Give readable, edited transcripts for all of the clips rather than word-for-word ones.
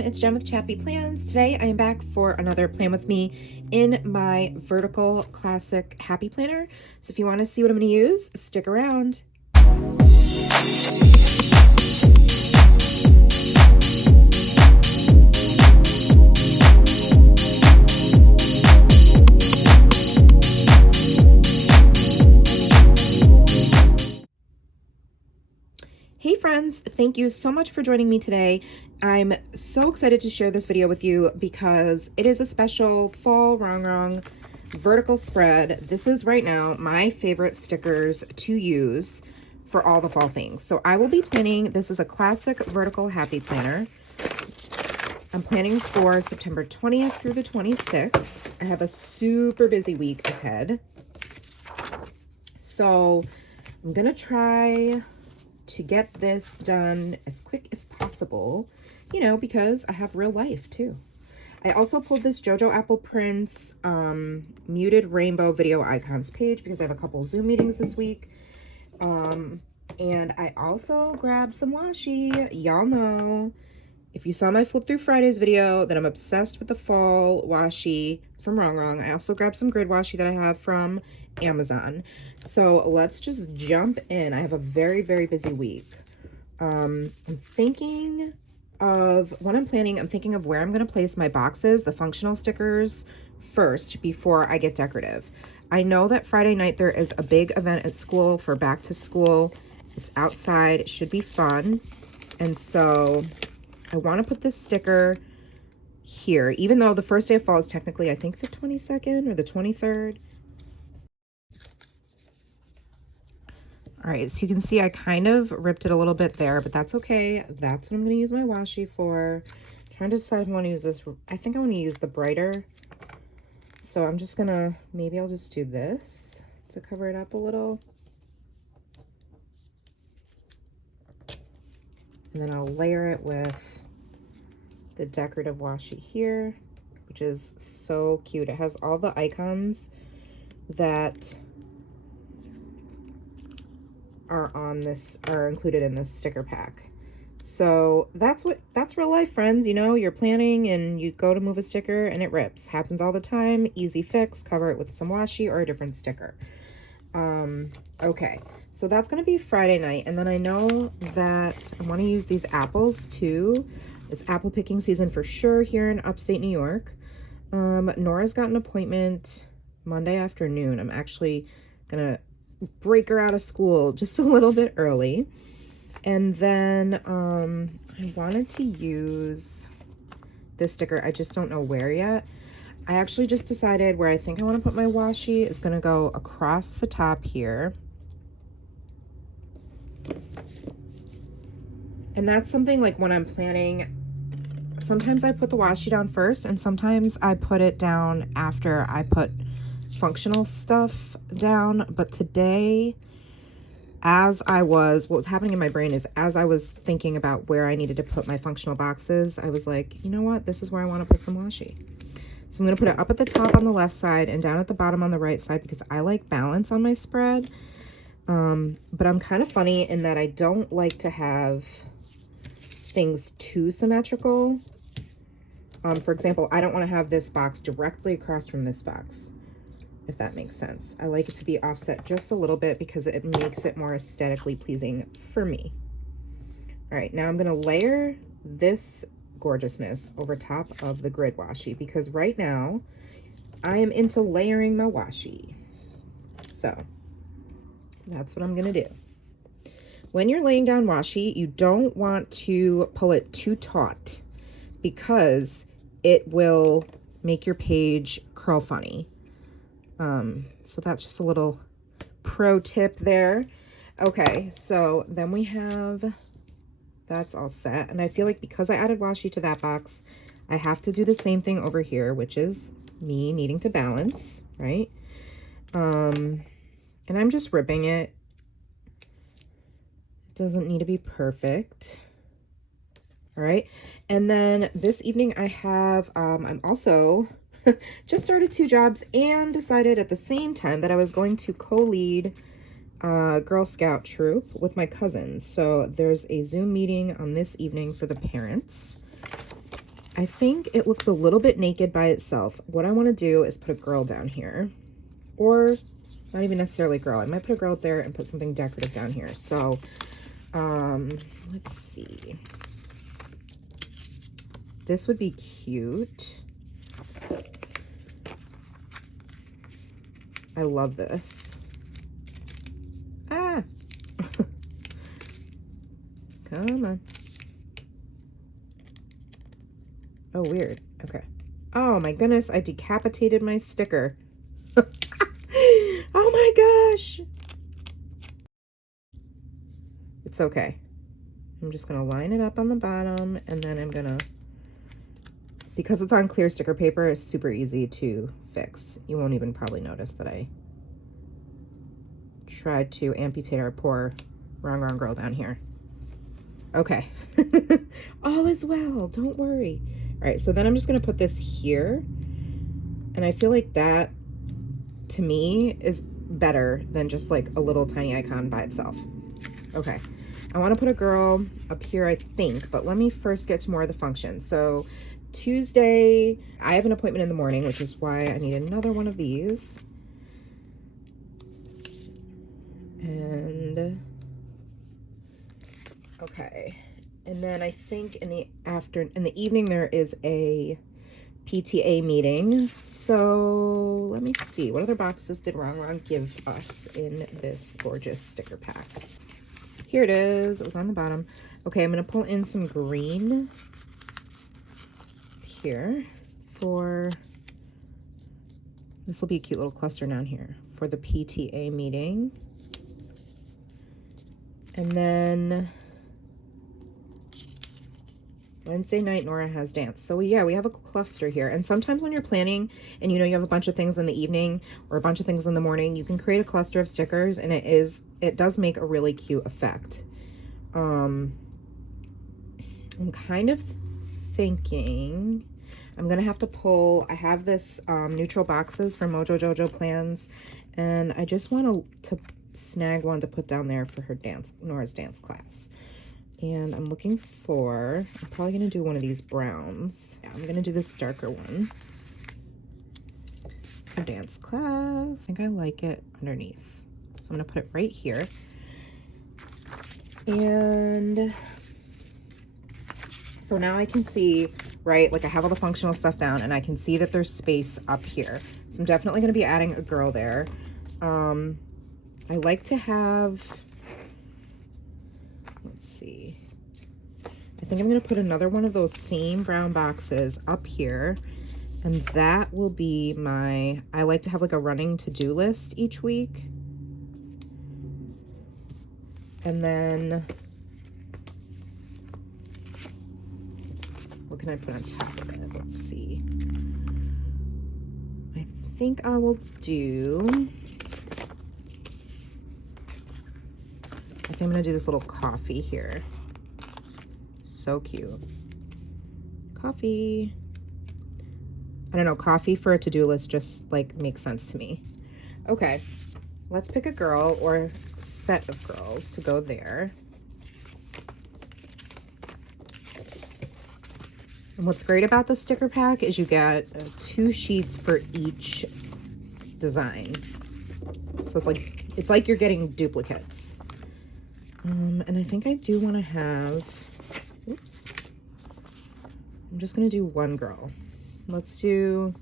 It's Jen with Chappy Plans. Today I am back for another plan with me in my vertical classic happy planner. So if you want to see what I'm going to use, stick around. Hey friends, thank you so much for joining me today. I'm so excited to share this video with you because it is a special fall Rongrong vertical spread. This is right now my favorite stickers to use for all the fall things. So I will be planning, this is a classic vertical happy planner. I'm planning for September 20th through the 26th. I have a super busy week ahead. So I'm gonna try to get this done as quick as possible, you know, because I have real life too. I also pulled this JoJo Apple Prince muted rainbow video icons page because I have a couple Zoom meetings this week. And I also grabbed some washi. Y'all know, if you saw my Flip Through Fridays video, that I'm obsessed with the fall washi from Rongrong. I also grabbed some grid washi that I have from Amazon. So let's just jump in. I have a very, very busy week. I'm thinking of what I'm planning. I'm thinking of where I'm going to place my boxes, the functional stickers first before I get decorative. I know that Friday night there is a big event at school for back to school. It's outside. It should be fun. And so I want to put this sticker here, even though the first day of fall is technically, I think, the 22nd or the 23rd. All right, so you can see I kind of ripped it a little bit there, but that's okay. That's what I'm going to use my washi for. I'm trying to decide if I want to use this. I think I want to use the brighter. So I'm just going to, maybe I'll just do this to cover it up a little. And then I'll layer it with the decorative washi here, which is so cute. It has all the icons that are included in this sticker pack. So that's real life, friends. You know, you're planning and you go to move a sticker and it rips. Happens all the time. Easy fix. Cover it with some washi or a different sticker. Okay, so that's gonna be Friday night, and then I know that I want to use these apples too. It's apple picking season for sure here in upstate New York. Nora's got an appointment Monday afternoon. I'm actually gonna break her out of school just a little bit early. And then I wanted to use this sticker. I just don't know where yet. I actually just decided where I think I want to put my washi is going to go across the top here. And that's something like when I'm planning, sometimes I put the washi down first and sometimes I put it down after I put functional stuff down. But today, what was happening in my brain is as I was thinking about where I needed to put my functional boxes, I was like, you know what, this is where I want to put some washi. So I'm going to put it up at the top on the left side and down at the bottom on the right side because I like balance on my spread. But I'm kind of funny in that I don't like to have things too symmetrical. For example, I don't want to have this box directly across from this box, if that makes sense. I like it to be offset just a little bit because it makes it more aesthetically pleasing for me. All right, now I'm going to layer this gorgeousness over top of the grid washi because right now I am into layering my washi. So that's what I'm going to do. When you're laying down washi, you don't want to pull it too taut because it will make your page curl funny. So that's just a little pro tip there. Okay, so then we have, that's all set. And I feel like because I added washi to that box, I have to do the same thing over here, which is me needing to balance, right? And I'm just ripping it. It doesn't need to be perfect. All right. And then this evening I have, I'm also just started 2 jobs and decided at the same time that I was going to co-lead Girl Scout troop with my cousins. So there's a Zoom meeting on this evening for the parents. I think it looks a little bit naked by itself. What I want to do is put a girl down here, or not even necessarily a girl. I might put a girl up there and put something decorative down here. So let's see. This would be cute. I love this. Ah. Come on. Oh, weird. Okay. Oh my goodness, I decapitated my sticker. Oh my gosh. It's okay. I'm just gonna line it up on the bottom, and then I'm gonna, because it's on clear sticker paper, it's super easy to fix. You won't even probably notice that I tried to amputate our poor Rongrong girl down here. Okay. All is well, don't worry. All right, so then I'm just gonna put this here, and I feel like that, to me, is better than just like a little tiny icon by itself. Okay, I want to put a girl up here, I think, but let me first get to more of the functions. So Tuesday, I have an appointment in the morning, which is why I need another one of these. And okay, and then I think in the evening there is a PTA meeting. So let me see, what other boxes did Rongrong give us in this gorgeous sticker pack? Here it is. It was on the bottom. Okay, I'm gonna pull in some green here for, this will be a cute little cluster down here for the PTA meeting. And then Wednesday night, Nora has dance. So yeah, we have a cluster here. And sometimes when you're planning and you know you have a bunch of things in the evening or a bunch of things in the morning, you can create a cluster of stickers, and it does make a really cute effect. I'm kind of thinking I'm gonna have to pull, I have this neutral boxes from Mojo Jojo Plans, and I just want to snag one to put down there for her Nora's dance class. And I'm looking for, I'm probably gonna do one of these browns. Yeah, I'm gonna do this darker one for dance class. I think I like it underneath. So I'm gonna put it right here. And so now I can see, right, like I have all the functional stuff down, and I can see that there's space up here. So I'm definitely gonna be adding a girl there. I like to have, let's see, I think I'm gonna put another one of those same brown boxes up here, and that will be my, I like to have like a running to-do list each week. And then what can I put on top of it? Let's see. I think I will do, I think I'm gonna do this little coffee here. So cute. Coffee. I don't know, coffee for a to-do list just like makes sense to me. Okay, let's pick a girl or set of girls to go there. And what's great about the sticker pack is you get 2 sheets for each design. So it's like you're getting duplicates. And I think I do want to have, oops, I'm just going to do one girl. Let's do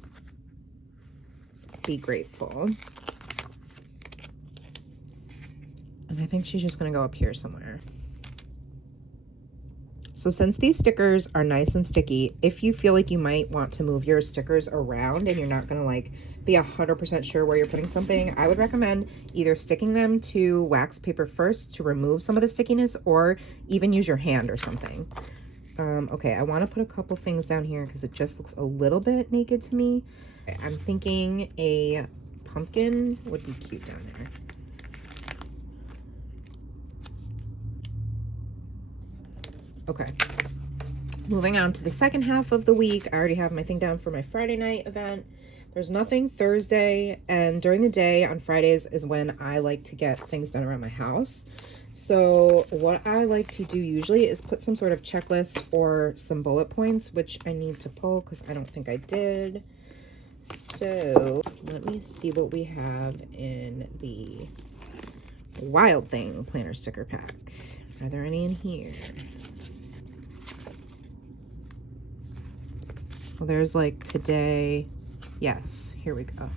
Be Grateful. And I think she's just going to go up here somewhere. So since these stickers are nice and sticky, if you feel like you might want to move your stickers around and you're not going to like be 100% sure where you're putting something, I would recommend either sticking them to wax paper first to remove some of the stickiness, or even use your hand or something. Okay, I want to put a couple things down here because it just looks a little bit naked to me. I'm thinking a pumpkin would be cute down there. Okay, moving on to the second half of the week. I already have my thing down for my Friday night event. There's nothing Thursday, and during the day on Fridays is when I like to get things done around my house. So what I like to do usually is put some sort of checklist or some bullet points, which I need to pull because I don't think I did. So let me see what we have in the Wild Thing planner sticker pack. Are there any in here? Well, there's like today. Yes, here we go.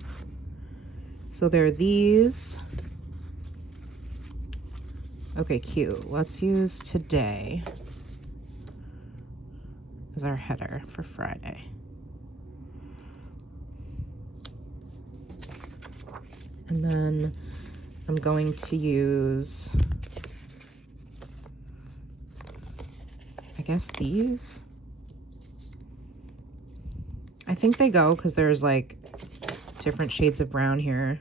So there are these. Okay, cute. Let's use today as our header for Friday. And then I'm going to use, I guess, these. I think they go because there's like different shades of brown here.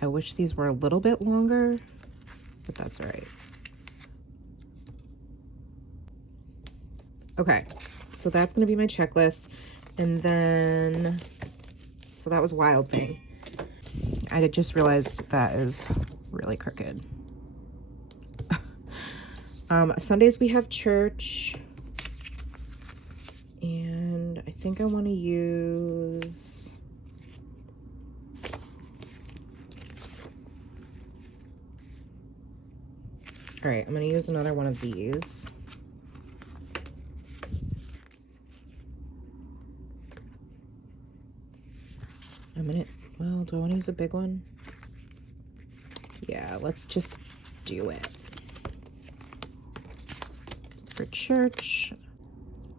I wish these were a little bit longer, but that's all right. Okay, so that's gonna be my checklist. And then, so that was Wild Thing. I just realized that is really crooked. Sundays we have church. And I think I want to use, all right, I'm going to use another one of these. Well, do I want to use a big one? Yeah, let's just do it. For church.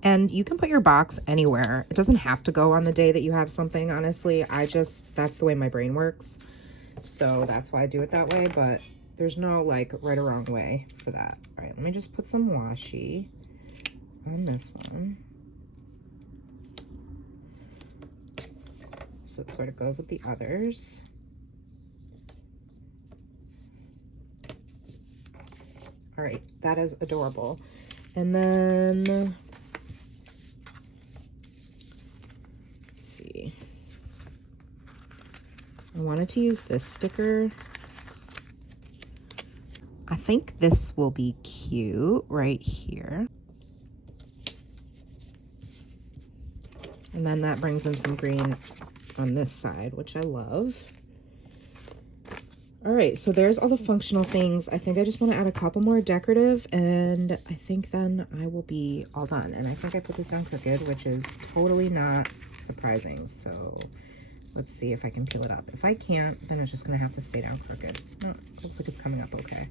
And you can put your box anywhere. It doesn't have to go on the day that you have something, honestly. That's the way my brain works. So that's why I do it that way, but there's no like right or wrong way for that. All right, let me just put some washi on this one. So it sort of goes with the others. All right, that is adorable. And then, let's see. I wanted to use this sticker. I think this will be cute right here. And then that brings in some green on this side, which I love. All right, so there's all the functional things. I think I just want to add a couple more decorative, and I think then I will be all done. And I think I put this down crooked, which is totally not surprising. So let's see if I can peel it up. If I can't, then it's just gonna have to stay down crooked. Oh, looks like it's coming up okay.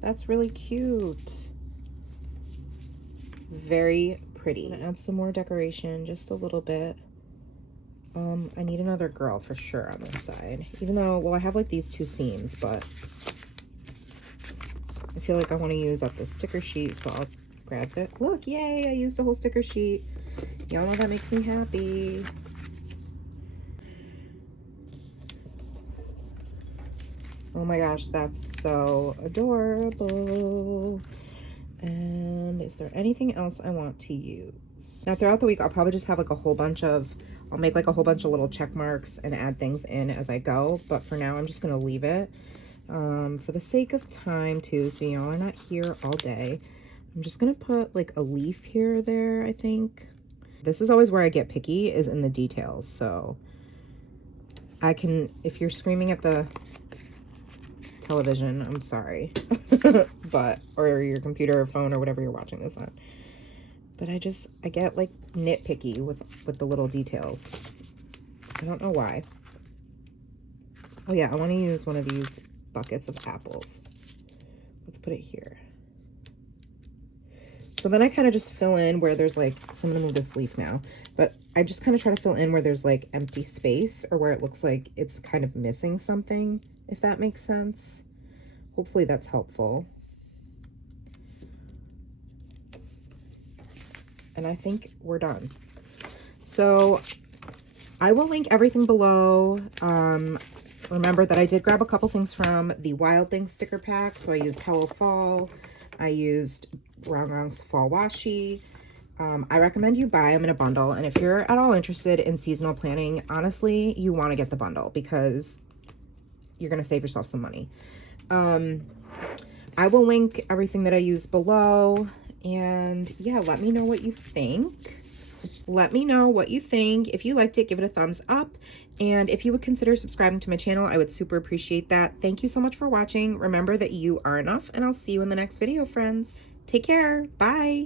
That's really cute. Very pretty. I'm gonna add some more decoration, just a little bit. I need another girl for sure on this side. Even though, well, I have like these two seams, but I feel like I want to use up the sticker sheet, so I'll grab it. Look, yay, I used a whole sticker sheet. Y'all know that makes me happy. Oh my gosh, that's so adorable. And is there anything else I want to use? Now throughout the week, I'll probably just have like a whole bunch of, I'll make like a whole bunch of little check marks and add things in as I go. But for now, I'm just gonna leave it for the sake of time too, so y'all are not here all day. I'm just gonna put like a leaf here or there, I think. This is always where I get picky, is in the details. So I can, if you're screaming at the television, I'm sorry. But, or your computer or phone or whatever you're watching this on. But I get like nitpicky with the little details. I don't know why. Oh yeah, I want to use one of these buckets of apples. Let's put it here. So then I kind of just fill in where there's like, so I'm gonna move this leaf now, but I just kind of try to fill in where there's like empty space or where it looks like it's kind of missing something, if that makes sense. Hopefully that's helpful. And I think we're done. So I will link everything below. Remember that I did grab a couple things from the Wild Thing sticker pack. So I used Hello Fall. I used Rongrong's fall washi. I recommend you buy them in a bundle, and if you're at all interested in seasonal planning, honestly, you want to get the bundle because you're going to save yourself some money. I will link everything that I use below, and yeah, let me know what you think. Let me know what you think. If you liked it, give it a thumbs up, and if you would consider subscribing to my channel, I would super appreciate that. Thank you so much for watching. Remember that you are enough, and I'll see you in the next video, friends. Take care. Bye.